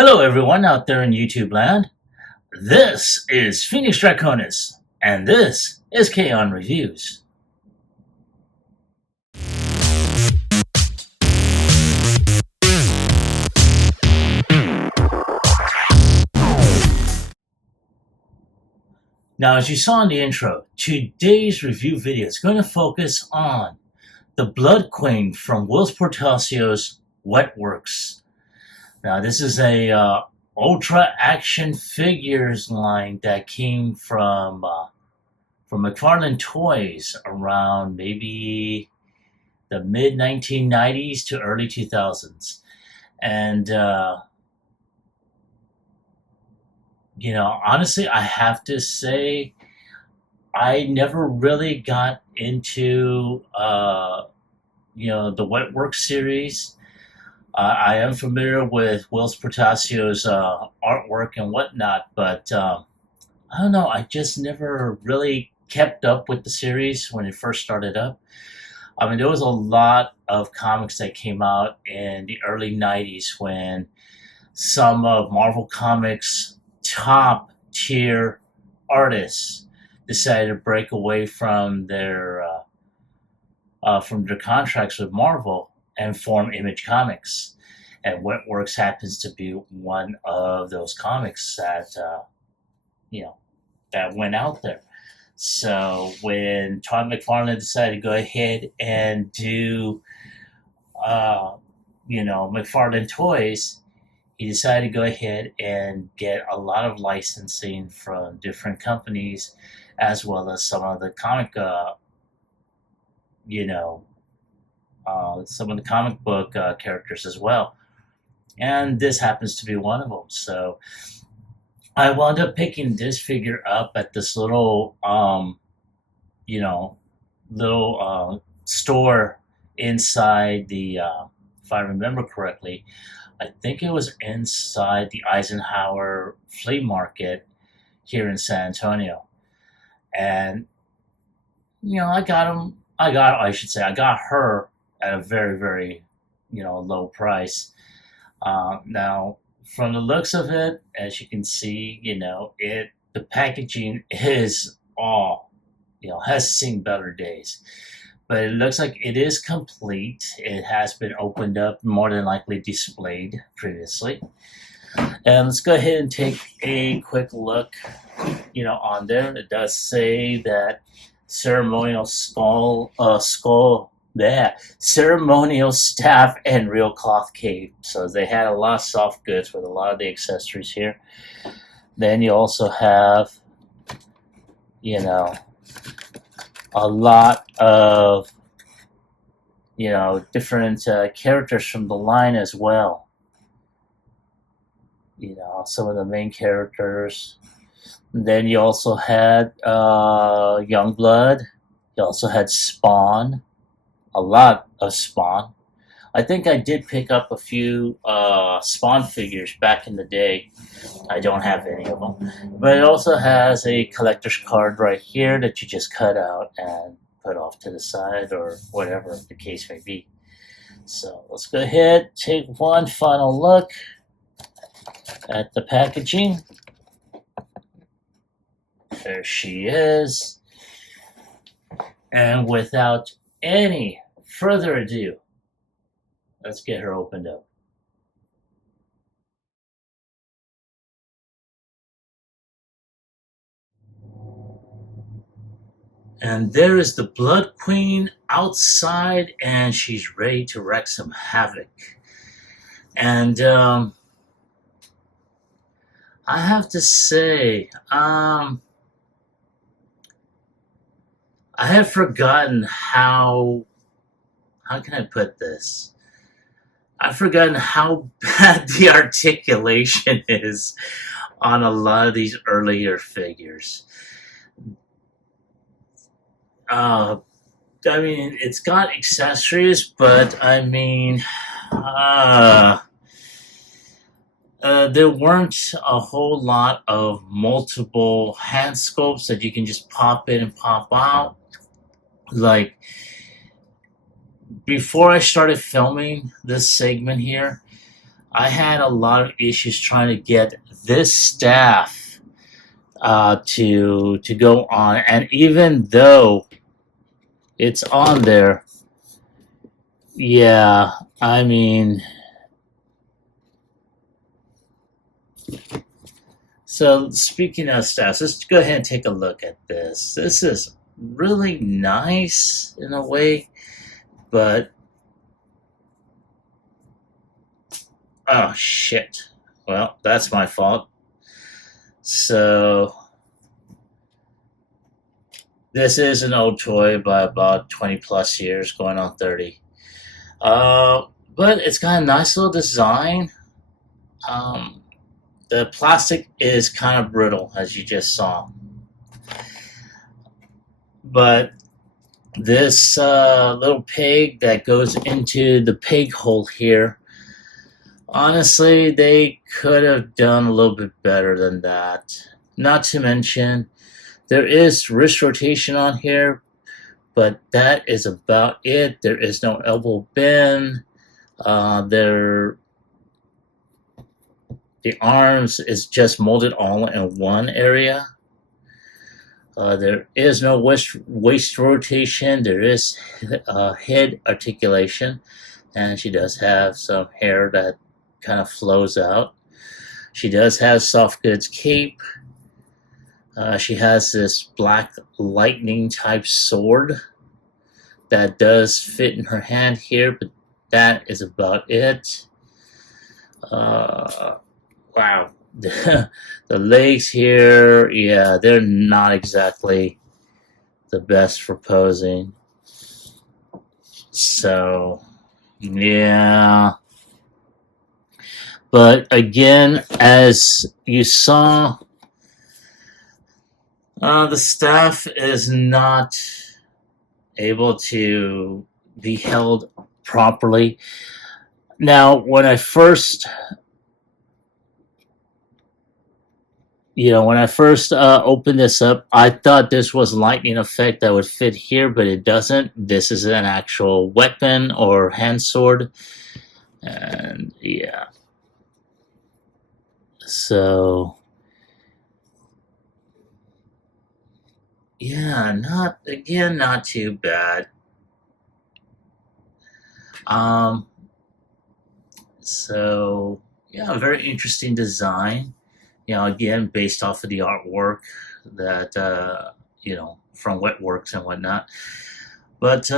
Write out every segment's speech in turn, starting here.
Hello everyone out there in YouTube land. This is Phoenix Draconis, and this is Kaon Reviews. Now, as you saw in the intro, today's review video is going to focus on the Blood Queen from Whilce Portacio's Wetworks. Now, this is a ultra action figures line that came from McFarlane Toys around maybe the mid 1990s to early 2000s, and honestly, I have to say, I never really got into the Wetworks series. I am familiar with Whilce Portacio's artwork and whatnot, but I don't know. I just never really kept up with the series when it first started up. I mean, there was a lot of comics that came out in the early 90s when some of Marvel Comics' top tier artists decided to break away from their contracts with Marvel and form Image Comics. And Wetworks happens to be one of those comics that that went out there. So when Todd McFarlane decided to go ahead and do McFarlane Toys, he decided to go ahead and get a lot of licensing from different companies, as well as some of the comic some of the comic book characters as well. And this happens to be one of them. So I wound up picking this figure up at this little store inside the, if I remember correctly, I think it was inside the Eisenhower flea market here in San Antonio. And, I got her at a very, very, low price. Now, from the looks of it, as you can see, the packaging is all, has seen better days. But it looks like it is complete. It has been opened up, more than likely displayed previously. And let's go ahead and take a quick look, on there. It does say that ceremonial ceremonial staff and real cloth cape. So they had a lot of soft goods with a lot of the accessories here. Then you also have, a lot of, different characters from the line as well. Some of the main characters. And then you also had Youngblood. You also had Spawn. A lot of Spawn. I think I did pick up a few Spawn figures back in the day. I don't have any of them. But it also has a collector's card right here that you just cut out and put off to the side, or whatever the case may be. So let's go ahead, take one final look at the packaging. There she is. And without any further ado, let's get her opened up. And there is the Blood Queen outside, and she's ready to wreak some havoc. And I have to say, I have forgotten how can I put this? I've forgotten how bad the articulation is on a lot of these earlier figures. I mean, it's got accessories, but I mean, there weren't a whole lot of multiple hand sculpts that you can just pop in and pop out. Like, before I started filming this segment here, I had a lot of issues trying to get this staff to go on, and even though it's on there, yeah, I mean, so speaking of staffs, let's go ahead and take a look at this. This is really nice in a way, but oh shit. Well, that's my fault. So this is an old toy by about 20 plus years, going on 30. But it's got a nice little design. Um, the plastic is kind of brittle, as you just saw. But this little pig that goes into the pig hole here, honestly, they could have done a little bit better than that. Not to mention, there is wrist rotation on here, but that is about it. There is no elbow bend. The arms is just molded all in one area. There is no waist rotation. There is head articulation, and she does have some hair that kind of flows out. She does have soft goods cape. She has this black lightning type sword that does fit in her hand here, but that is about it. Wow. The legs here, yeah, they're not exactly the best for posing. So, yeah. But again, as you saw, the staff is not able to be held properly. Now, when I first opened this up, I thought this was a lightning effect that would fit here, but it doesn't. This is an actual weapon or hand sword. And yeah. So, yeah, not too bad. So, yeah, a very interesting design. Again, based off of the artwork that, from Wetworks and whatnot. But,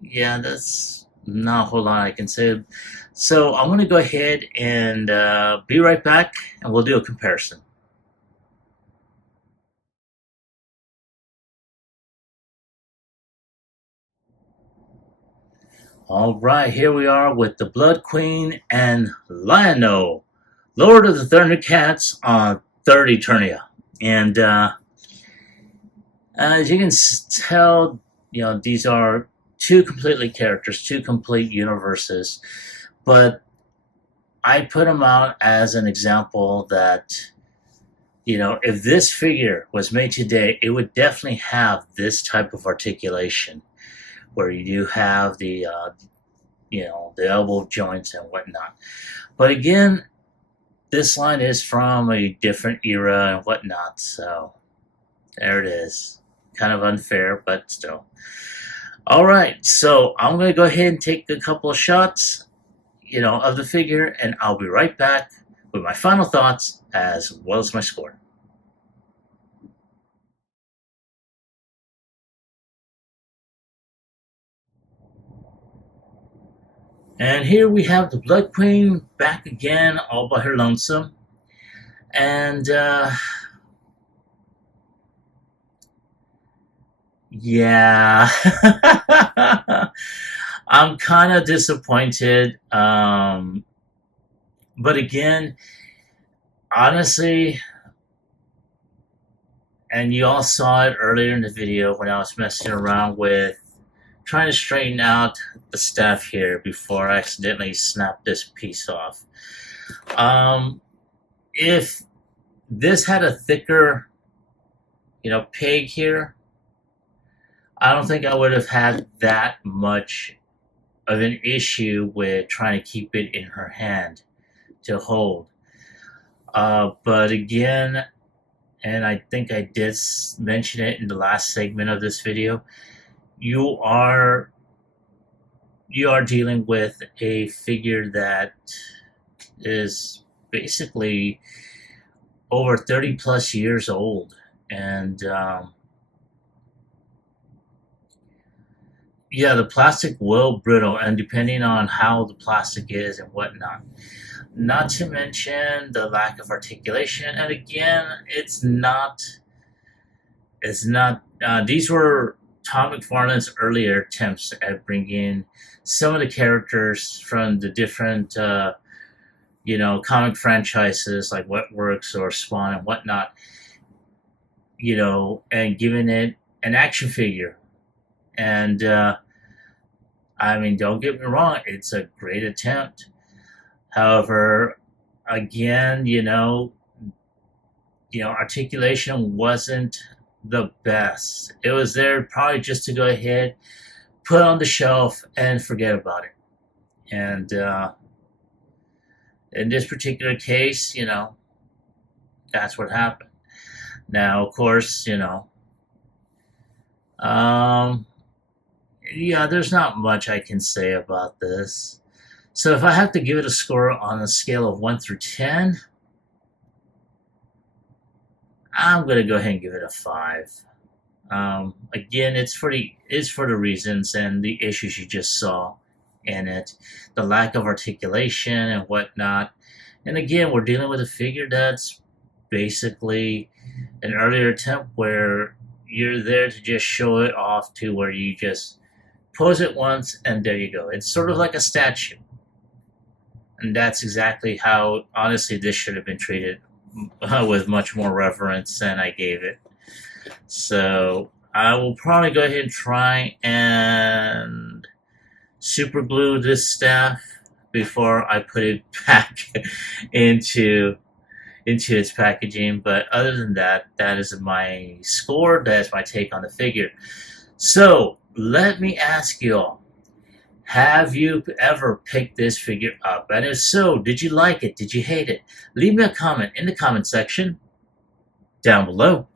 yeah, that's not a whole lot I can say. So I'm going to go ahead and be right back, and we'll do a comparison. All right, here we are with the Blood Queen and Lion-O, Lord of the Thundercats on Third Eternia. And as you can tell, these are two completely characters, two complete universes. But I put them out as an example that, if this figure was made today, it would definitely have this type of articulation, where you do have the elbow joints and whatnot. But again, this line is from a different era and whatnot, so there it is. Kind of unfair, but still. All right, so I'm going to go ahead and take a couple of shots, of the figure, and I'll be right back with my final thoughts as well as my score. And here we have the Blood Queen back again, all by her lonesome. And, yeah. I'm kind of disappointed. But again, honestly, and you all saw it earlier in the video when I was messing around with trying to straighten out the staff here before I accidentally snapped this piece off. If this had a thicker, peg here, I don't think I would have had that much of an issue with trying to keep it in her hand to hold. But again, and I think I did mention it in the last segment of this video, you are dealing with a figure that is basically over 30 plus years old, and yeah, the plastic will brittle, and depending on how the plastic is and whatnot. Not to mention the lack of articulation, and again, it's not. These were Tom McFarlane's earlier attempts at bringing some of the characters from the different, comic franchises like Wetworks or Spawn and whatnot, and giving it an action figure. And I mean, don't get me wrong, it's a great attempt. However, again, articulation wasn't the best. It was there probably just to go ahead, put on the shelf, and forget about it. And in this particular case, that's what happened. Now, of course, there's not much I can say about this. So if I have to give it a score on a scale of 1 through 10, I'm going to go ahead and give it a 5. Again, it's for the reasons and the issues you just saw in it, the lack of articulation and whatnot. And again, we're dealing with a figure that's basically an earlier attempt where you're there to just show it off, to where you just pose it once and there you go. It's sort of like a statue. And that's exactly how, honestly, this should have been treated, with much more reverence than I gave it. So I will probably go ahead and try and super glue this staff before I put it back into its packaging. But other than that, that is my score. That is my take on the figure. So let me ask you all, have you ever picked this figure up? And if so, did you like it? Did you hate it? Leave me a comment in the comment section down below.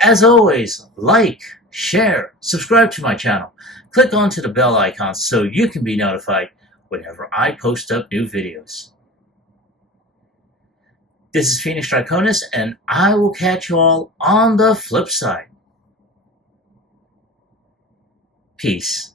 As always, like, share, subscribe to my channel. Click onto the bell icon so you can be notified whenever I post up new videos. This is Phoenix Draconis, and I will catch you all on the flip side. Peace.